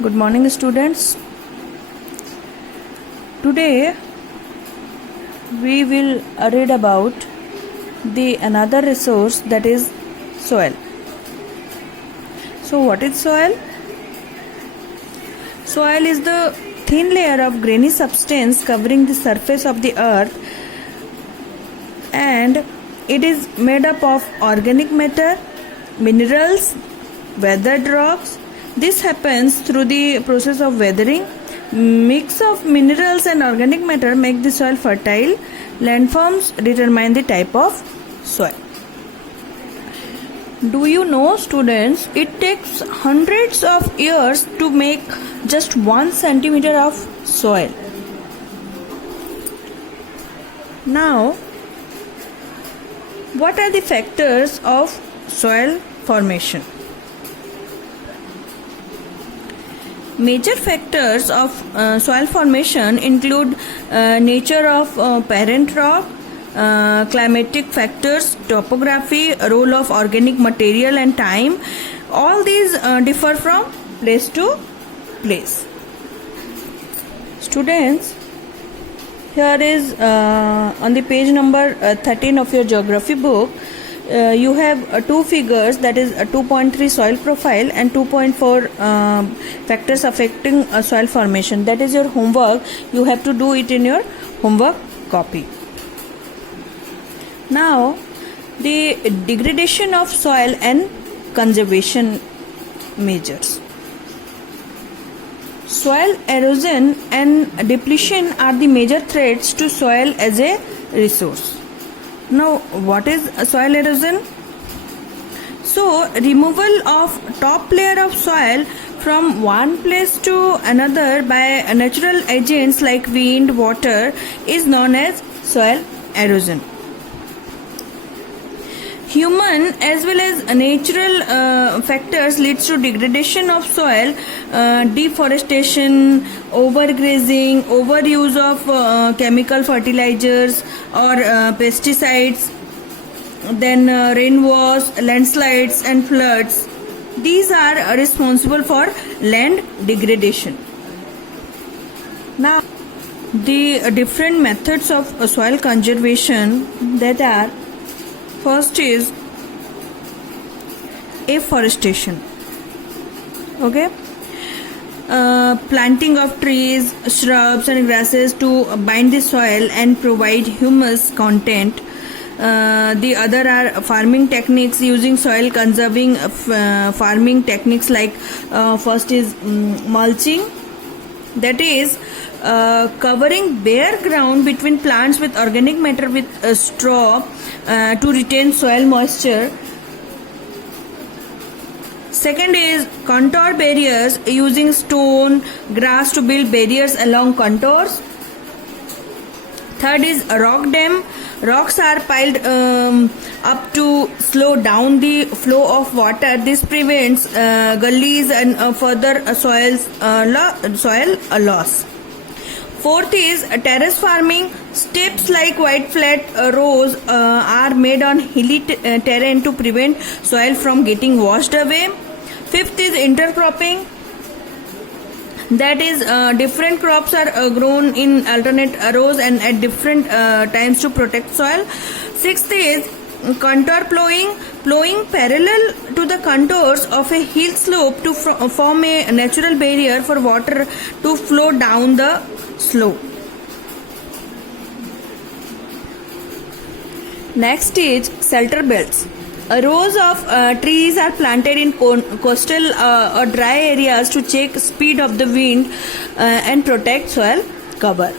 Good morning, students. Today we will read about the another resource, that is soil. So what is soil? Soil is the thin layer of grainy substance covering the surface of the earth, and it is made up of organic matter, minerals, weathered rocks. This happens through the process of weathering. Mix of minerals and organic matter make the soil fertile. Landforms determine the type of soil. Do you know, students, it takes hundreds of years to make just 1 centimeter of soil. Now, what are the factors of soil formation? Major factors of soil formation include nature of parent rock, climatic factors, topography, role of organic material and time. All these differ from place to place. Students, here is on the page number 13 of your geography book, you have two figures, that is 2.3 soil profile and 2.4 factors affecting soil formation. That is your homework. You have to do it in your homework copy. Now, the degradation of soil and conservation measures. Soil erosion and depletion are the major threats to soil as a resource. Now, what is soil erosion? So, removal of top layer of soil from one place to another by natural agents like wind, water is known as soil erosion. Human as well as natural factors leads to degradation of soil, deforestation, overgrazing, overuse of chemical fertilizers or pesticides, then rainwash, landslides and floods. These are responsible for land degradation. Now, the different methods of soil conservation, that are: first is afforestation. Okay, planting of trees, shrubs and grasses to bind the soil and provide humus content. The other are farming techniques using soil conserving farming techniques like first is mulching, that is covering bare ground between plants with organic matter with straw to retain soil moisture. Second is contour barriers, using stone, grass to build barriers along contours. Third is a rock dam. Rocks are piled up to slow down the flow of water. This prevents gullies and further soil loss. Fourth is terrace farming. Steps like wide flat rows are made on hilly terrain to prevent soil from getting washed away. Fifth is intercropping. That is different crops are grown in alternate rows and at different times to protect soil. Sixth is contour plowing. Plowing parallel to the contours of a hill slope to form a natural barrier for water to flow down the slope. Next is shelter belts. Rows of trees are planted in coastal or dry areas to check speed of the wind and protect soil cover.